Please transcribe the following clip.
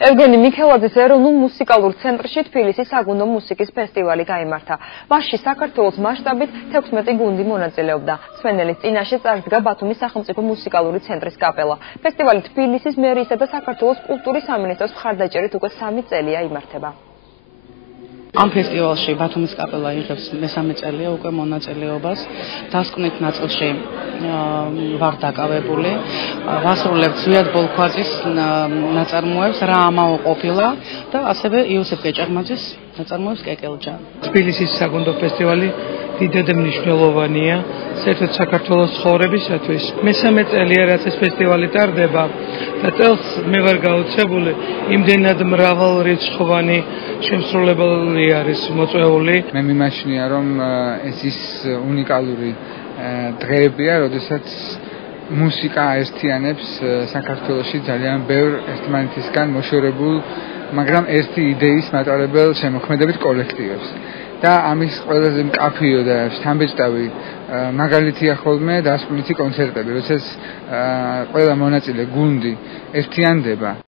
ევგენი მიქელაძის ეროვნულ მუსიკალურ ცენტრში თბილისის საგუნდო მუსიკის ფესტივალი გაიმართა. მასში საქართველოს მასშტაბით 16 გუნდი მონაწილეობდა. მსმენელის წინაშე წარსდგა ბათუმის სახელმწიფო მუსიკალური ცენტრის კაპელა. ფესტივალი თბილისის მერიისა და საქართველოს კულტურის სამინისტროს მხარდაჭერით უკვე 3 წელია იმართება. Am festivalში ბათუმის კაპელა იღებს მესამე წელია უკვე მონაწილეობას. დასკვნით ნაწილში ვარ დაკავებული. ვასრულებ ზვიად ბოლქვაძის ნაწარმოებს რა ამაო ყოფილა და ასევე იოსებ კეჭაღმაძის ნაწარმოებს კეკელჯა. თბილისის საგუნდო ფესტივალი დიდად მნიშვნელოვანია საერთოდ საქართველოს ცხოვრებისათვის. მესამე წელია რაც ეს ფესტივალი ტარდება და წელს მე ვარ გაოცებული იმდენად მრავალრიცხოვანი შემსრულებელი არის მოწვეული. მე მიმაჩნია რომ ეს ის უნიკალური დღეებია, როდესაც მუსიკა აერთიანებს საქართველოში ძალიან ბევრ ერთმანეთისგან მოშორებულ, მაგრამ ერთი იდეის მატარებელ შემოქმედებით კოლექტივებს. და ამის ყველაზე მკაფიო და შთამბეჭდავი მაგალითია ხოლმე დასკვნითი კონცერტები, როდესაც ყველა მონაწილე გუნდი ერთიანდება.